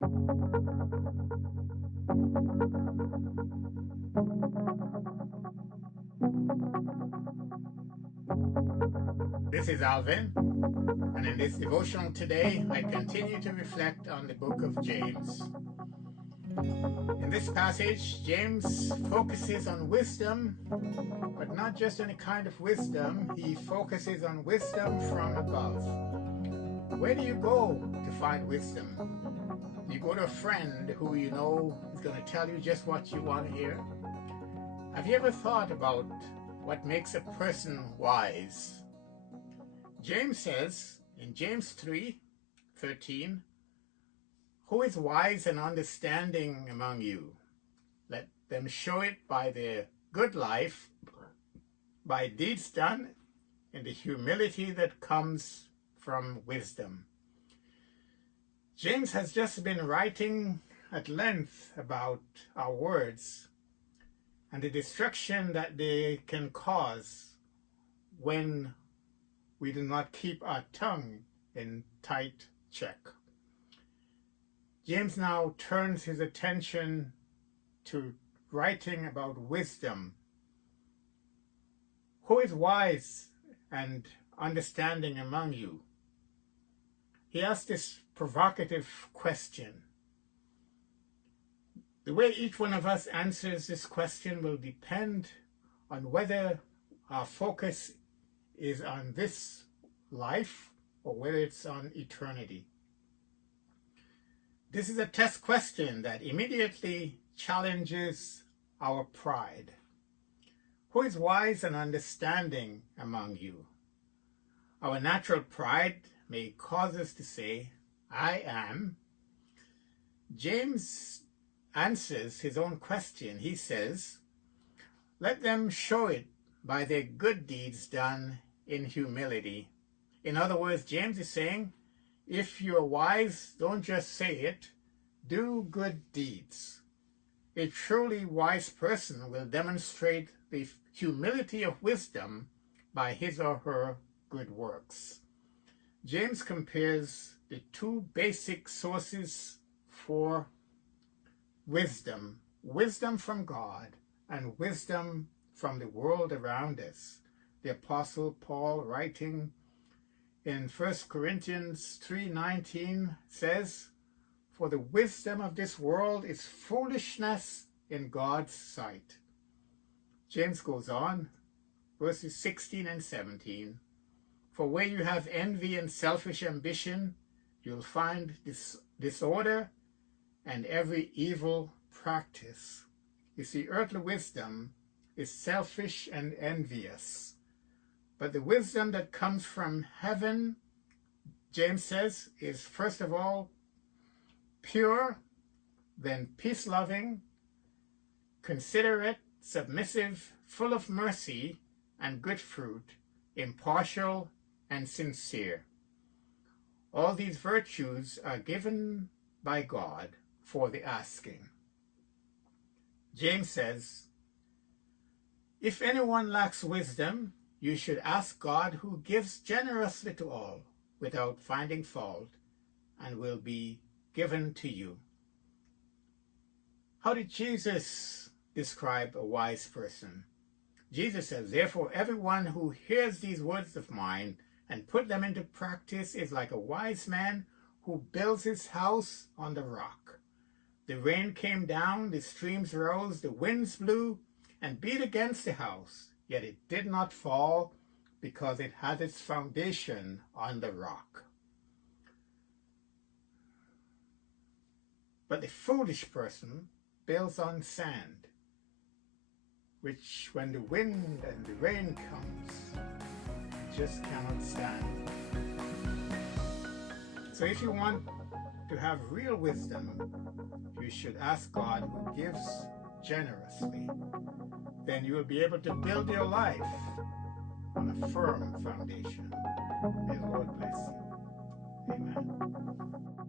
This is Alvin, and in this devotional today, I continue to reflect on the book of James. In this passage, James focuses on wisdom, but not just any kind of wisdom. He focuses on wisdom from above. Where do you go to find wisdom? Do you go to a friend who you know is going to tell you just what you want to hear? Have you ever thought about what makes a person wise? James says in James 3:13, "Who is wise and understanding among you? Let them show it by their good life, by deeds done in the humility that comes from wisdom." James has just been writing at length about our words and the destruction that they can cause when we do not keep our tongue in tight check. James now turns his attention to writing about wisdom. Who is wise and understanding among you? He asks this provocative question. The way each one of us answers this question will depend on whether our focus is on this life or whether it's on eternity. This is a test question that immediately challenges our pride. Who is wise and understanding among you? Our natural pride may cause us to say, "I am." James answers his own question. He says, "Let them show it by their good deeds done in humility." In other words, James is saying, if you're wise, don't just say it, do good deeds. A truly wise person will demonstrate the humility of wisdom by his or her good works. James compares the two basic sources for wisdom from God and wisdom from the world around us. The Apostle Paul, writing in 1 Corinthians 3:19, says, "For the wisdom of this world is foolishness in God's sight." James goes on, verses 16 and 17, "For where you have envy and selfish ambition, you'll find disorder and every evil practice." You see, earthly wisdom is selfish and envious. But the wisdom that comes from heaven, James says, is first of all pure, then peace-loving, considerate, submissive, full of mercy and good fruit, impartial and sincere. All these virtues are given by God for the asking. James says, "If anyone lacks wisdom, you should ask God, who gives generously to all without finding fault, and will be given to you." How did Jesus describe a wise person? Jesus says, "Therefore, everyone who hears these words of mine and put them into practice is like a wise man who builds his house on the rock. The rain came down, the streams rose, the winds blew and beat against the house, yet it did not fall because it had its foundation on the rock. But the foolish person builds on sand, which when the wind and the rain comes, just cannot stand." So if you want to have real wisdom, you should ask God, who gives generously. Then you will be able to build your life on a firm foundation. May the Lord bless you. Amen.